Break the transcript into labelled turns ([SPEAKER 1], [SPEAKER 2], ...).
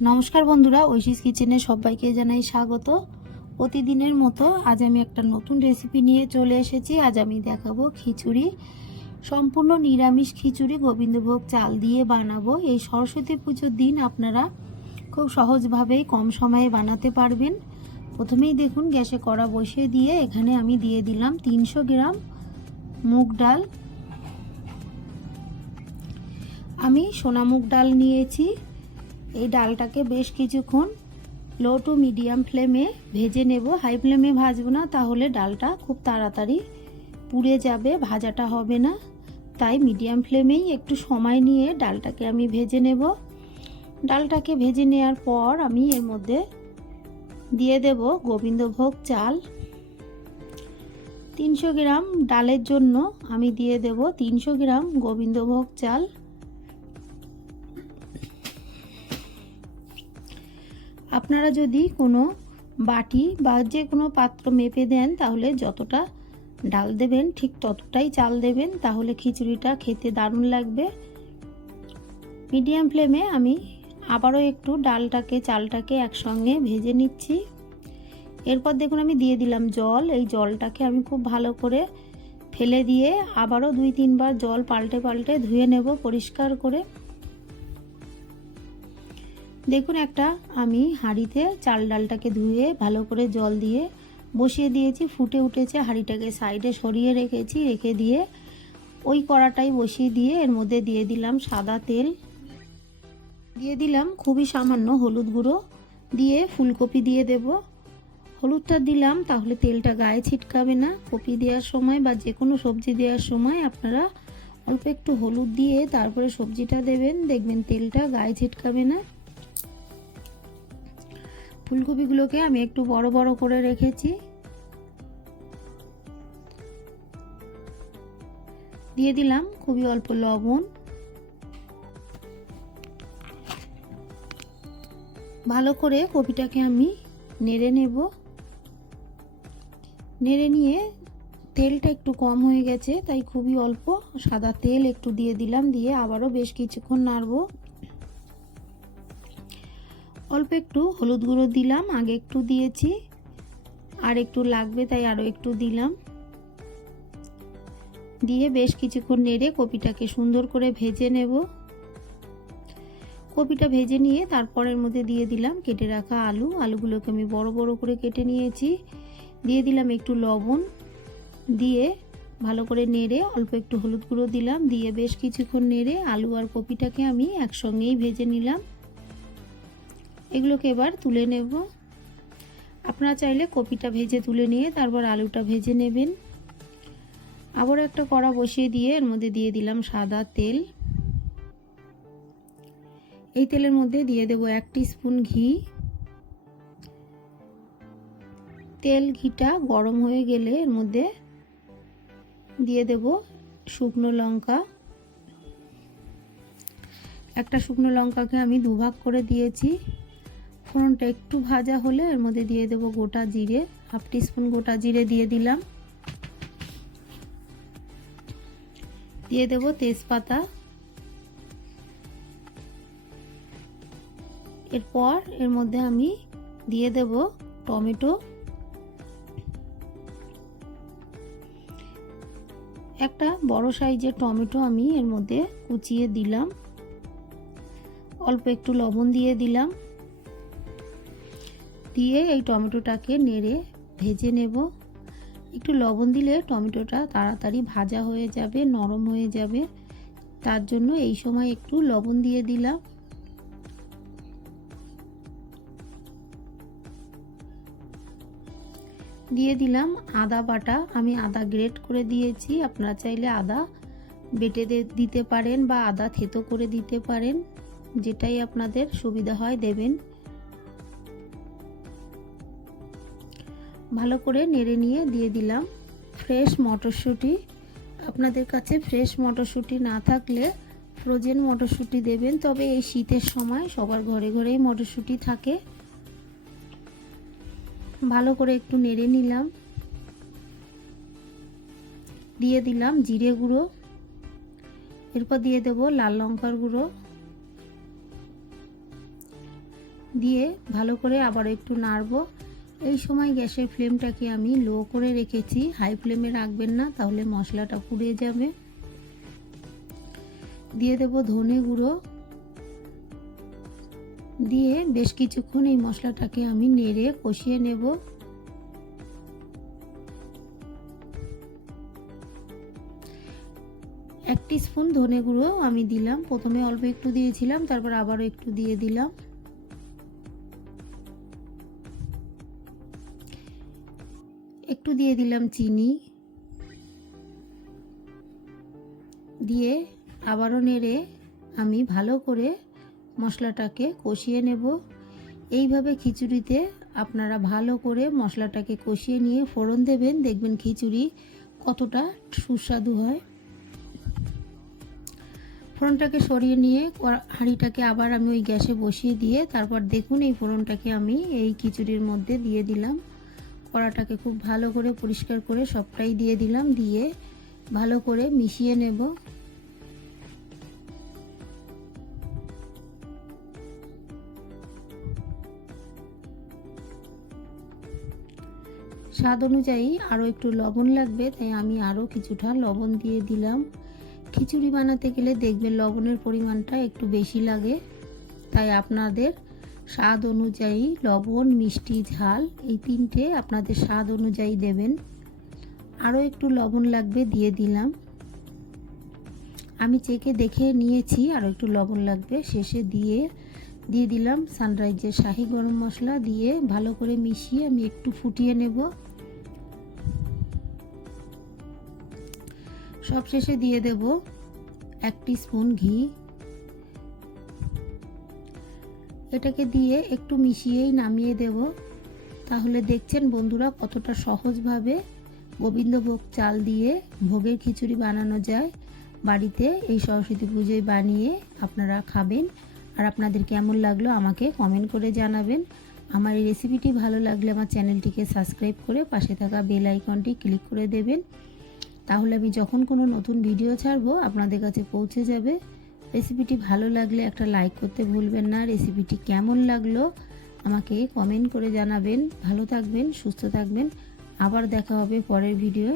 [SPEAKER 1] নমস্কার বন্ধুরা, ঐশিস কিচেনে সবাইকে জানাই স্বাগত। প্রতিদিনের মতো আজ আমি একটা নতুন রেসিপি নিয়ে চলে এসেছি। আজ আমি দেখাবো খিচুড়ি। সম্পূর্ণ নিরামিষ খিচুড়ি গোবিন্দভোগ চাল দিয়ে বানাবো। এই সরস্বতী পুজোর দিন আপনারা খুব সহজভাবেই কম সময়ে বানাতে পারবেন। প্রথমেই দেখুন, গ্যাসে কড়া বসিয়ে দিয়ে এখানে আমি দিয়ে দিলাম তিনশো গ্রাম মুগ ডাল। আমি সোনা মুগ ডাল নিয়েছি। এই ডালটাকে বেশ কিছুক্ষণ লো টু মিডিয়াম ফ্লেমে ভেজে নেব। হাই ফ্লেমে ভাজবো না, তাহলে ডালটা খুব তাড়াতাড়ি পুড়ে যাবে, ভাজাটা হবে না। তাই মিডিয়াম ফ্লেমেই একটু সময় নিয়ে ডালটাকে আমি ভেজে নেব। ডালটাকে ভেজে নেওয়ার পর আমি এর মধ্যে দিয়ে দেব গোবিন্দভোগ চাল। তিনশো গ্রাম ডালের জন্য আমি দিয়ে দেব তিনশো গ্রাম গোবিন্দভোগ চাল। আপনারা যদি কোনো বাটি বা যে কোনো পাত্র মেপে দেন, তাহলে যতটা ডাল দেবেন, ঠিক ততটাই চাল দেবেন, তাহলে খিচুড়িটা খেতে দারুণ লাগবে। মিডিয়াম ফ্লেমে আমি আবারও একটু ডালটাকে, চালটাকে একসঙ্গে ভেজে নিচ্ছি। এরপর দেখুন, আমি দিয়ে দিলাম জল। এই জলটাকে আমি খুব ভালো করে ফেলে দিয়ে আবারও দুই তিনবার জল পাল্টে পাল্টে ধুয়ে নেব পরিষ্কার করে। দেখুন একটা, আমি হাঁড়িতে চাল ডালটাকে ধুয়ে ভালো করে জল দিয়ে বসিয়ে দিয়েছি, ফুটে উঠেছে, হাঁড়িটাকে সাইডে সরিয়ে রেখেছি, রেখে দিয়ে ওই কড়াটাই বসিয়ে দিয়ে এর মধ্যে দিয়ে দিলাম সাদা তেল। দিয়ে দিলাম খুবই সামান্য হলুদ গুঁড়ো, দিয়ে ফুলকপি দিয়ে দেব। হলুদটা দিলাম, তাহলে তেলটা গায়ে ছিটকাবে না। কপি দেওয়ার সময় বা যে কোনো সবজি দেওয়ার সময় আপনারা অল্প একটু হলুদ দিয়ে তারপরে সবজিটা দেবেন, দেখবেন তেলটা গায়ে ছিটকাবে না। ফুলকপিগুলোকে আমি একটু বড় বড় করে রেখেছি। দিয়ে দিলাম খুবই অল্প লবণ। ভালো করে কপিটাকে আমি নেড়ে নেব। নেড়ে নিয়ে তেলটা একটু কম হয়ে গেছে, তাই খুবই অল্প সাদা তেল একটু দিয়ে দিলাম, দিয়ে আবারও বেশ কিছুক্ষণ নাড়বো। অল্প একটু হলুদ গুঁড়ো দিলাম, আগে একটু দিয়েছি। আর একটু লাগবে তাই আরও একটু দিলাম। দিয়ে বেশ কিছুক্ষণ নেড়ে কপিটাকে সুন্দর করে ভেজে নেব। কপিটা ভেজে নিয়ে তারপরের মধ্যে দিয়ে দিলাম কেটে রাখা আলু। আলুগুলোকে আমি বড় বড় করে কেটে নিয়েছি। দিয়ে দিলাম একটু লবণ। দিয়ে ভালো করে নেড়ে অল্প একটু হলুদ গুঁড়ো দিলাম। দিয়ে বেশ কিছুক্ষণ নেড়ে আলু আর কপিটাকে আমি একসঙ্গেই ভেজে নিলাম। এগুলোকে এবার তুলে নেব। আপনারা চাইলে কপিটা ভেজে তুলে নিয়ে তারপর আলুটা ভেজে নেবেন। আবার একটা কড়া বসিয়ে দিয়ে এর মধ্যে দিয়ে দিলাম সাদা তেল। এই তেলের মধ্যে দিয়ে দেব এক স্পুন ঘি। তেল ঘিটা গরম হয়ে গেলে এর মধ্যে দিয়ে দেব শুকনো লঙ্কা। একটা শুকনো লঙ্কাকে আমি দুভাগ করে দিয়েছি। ফোড়নটা একটু ভাজা হলে এর মধ্যে দিয়ে দেব গোটা জিরে, হাফ টিস্পুন গোটা জিরে দিয়ে দিলাম। দিয়ে দেব তেজপাতা। এরপর এর মধ্যে আমি দিয়ে দেব টমেটো। একটা বড় সাইজের টমেটো আমি এর মধ্যে কুচিয়ে দিলাম। অল্প একটু লবণ দিয়ে দিলাম। দিয়ে এই টমেটোটাকে নেড়ে ভেজে নেব। একটু লবণ দিলে টমেটোটা তাড়াতাড়ি ভাজা হয়ে যাবে, নরম হয়ে যাবে। তার জন্য এই সময় একটু লবণ দিয়ে দিলাম। দিয়ে দিলাম আদা বাটা। আমি আদা গ্রেট করে দিয়েছি। আপনারা চাইলে আদা বেটে দিতে পারেন বা আদা থেতো করে দিতে পারেন। যেটাই আপনাদের সুবিধা হয় দেবেন। ভালো করে নেড়ে নিয়ে দিয়ে দিলাম। ফ্রেশ মটরশুঁটি। আপনাদের কাছে ফ্রেশ মটরশুঁটি না থাকলে ফ্রোজেন মটরশুঁটি দেবেন, তবে এই শীতের সময় সবার ঘরে ঘরেই মটরশুঁটি থাকে। ভালো করে একটু নেড়ে নিলাম। দিয়ে দিলাম জিরে গুঁড়ো। এরপর দিয়ে দেব লাল লঙ্কার গুঁড়ো। দিয়ে ভালো করে আবার একটু নাড়বো। এই সময় গ্যাসের ফ্লেমটাকে আমি লো করে রেখেছি। হাই ফ্লেমে রাখবেন না, তাহলে মশলাটা পুড়ে যাবে। দিয়ে দেব ধনে গুঁড়ো। দিয়ে বেশ কিছুক্ষণ এই মশলাটাকে আমি নেড়ে কষিয়ে নেব। এক স্পুন ধনে গুঁড়ো আমি দিলাম। প্রথমে অল্প একটু দিয়েছিলাম, তারপর আবারও একটু দিয়ে দিলাম। একটু দিয়ে দিলাম চিনি। দিয়ে আবারও নেড়ে আমি ভালো করে মশলাটাকে কষিয়ে নেব। এইভাবে খিচুড়িতে আপনারা ভালো করে মশলাটাকে কষিয়ে নিয়ে ফোড়ন দেবেন। দেখবেন খিচুড়ি কতটা সুস্বাদু হয়। ফোড়নটাকে সরিয়ে নিয়ে হাঁড়িটাকে আবার আমি ওই গ্যাসে বসিয়ে দিয়ে তারপর দেখুন এই ফোড়নটাকে আমি এই খিচুড়ির মধ্যে দিয়ে দিলাম। কড়াটাকে খুব ভালো করে পরিষ্কার করে সবটাই দিয়ে দিলাম, দিয়ে ভালো করে মিশিয়ে নেব। স্বাদ অনুযায়ী আরও একটু লবণ লাগবে, তাই আমি আরও কিছুটা লবণ দিয়ে দিলাম। খিচুড়ি বানাতে গেলে দেখবেন লবণের পরিমাণটা একটু বেশি লাগে, তাই আপনাদের স্বাদ অনুযায়ী লবণ, মিষ্টি, ঝাল, এই তিনটে আপনাদের স্বাদ অনুযায়ী দেবেন। আরও একটু লবণ লাগবে, দিয়ে দিলাম। আমি চেকে দেখে নিয়েছি, আরও একটু লবণ লাগবে। শেষে দিয়ে দিয়ে দিলাম সানরাইজের শাহি গরম মশলা। দিয়ে ভালো করে মিশিয়ে আমি একটু ফুটিয়ে নেব। সব শেষে দিয়ে দেব এক স্পুন ঘি। এটাকে দিয়ে একটু মিশিয়েই নামিয়ে দেব। তাহলে দেখছেন বন্ধুরা কতটা সহজভাবে গোবিন্দভোগ চাল দিয়ে ভোগের খিচুড়ি বানানো যায়। বাড়িতে এই সরস্বতী পুজোয় বানিয়ে আপনারা খাবেন। আর আপনাদের কেমন লাগল আমাকে কমেন্ট করে জানাবেন। আমার এই রেসিপিটি ভালো লাগলে আমার চ্যানেলটিকে সাবস্ক্রাইব করে পাশে থাকা বেল আইকনটি ক্লিক করে দেবেন। তাহলে আমি যখন কোনো নতুন ভিডিও ছাড়বো আপনাদের কাছে পৌঁছে যাবে। রেসিপিটি ভালো লাগলে একটা লাইক করতে ভুলবেন না। রেসিপিটি কেমন লাগল আমাকে কমেন্ট করে জানাবেন। ভালো থাকবেন, সুস্থ থাকবেন। আবার দেখা হবে পরের ভিডিওয়